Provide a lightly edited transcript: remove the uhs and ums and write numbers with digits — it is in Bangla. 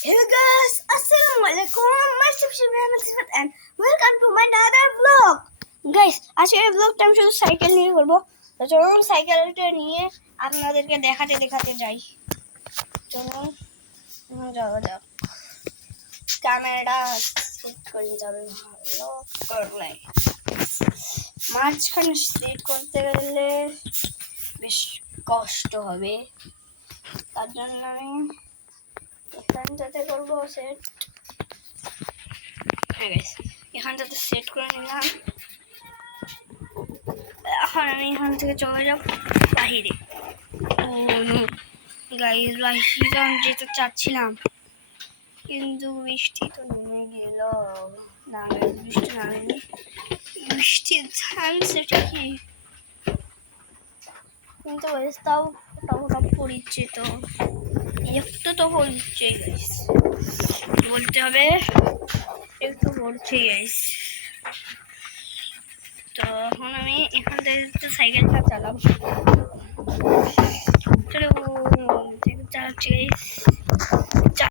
Hey guys, Assalamualaikum. My name is Sifat and welcome to my another vlog. Guys, আজকের ব্লগটা আমি শুধু সাইকেল নিয়ে করব। তো চলুন সাইকেলটা নিয়ে আপনাদেরকে দেখাতে যাই। চলুন যাওয়া যাক। ক্যামেরাটা সেট করে যাবে ভালো করে। মাঝখানে সেট করতে গেলে বেশ কষ্ট হবে। তার জন্য আমি এখানটাতে করবো সেট। এখানটাতে সেট করে নিলাম। এখন আমি এখান থেকে চলে যাব বাহিরে। গাইস, বাহিরে আমি যেতে চাচ্ছিলাম কিন্তু বৃষ্টি তো নেমে গেল। না বৃষ্টি নামেনি, বৃষ্টি থামছে ঠিকই কিন্তু তাও টপ পড়ছে। তো একটু তো পড়ছে গাইস, বলতে হবে একটু পড়ছে গাইস। তো এখন আমি এখান থেকে সাইকেলটা চালাবো। চলো চালাচ্ছি গাইস।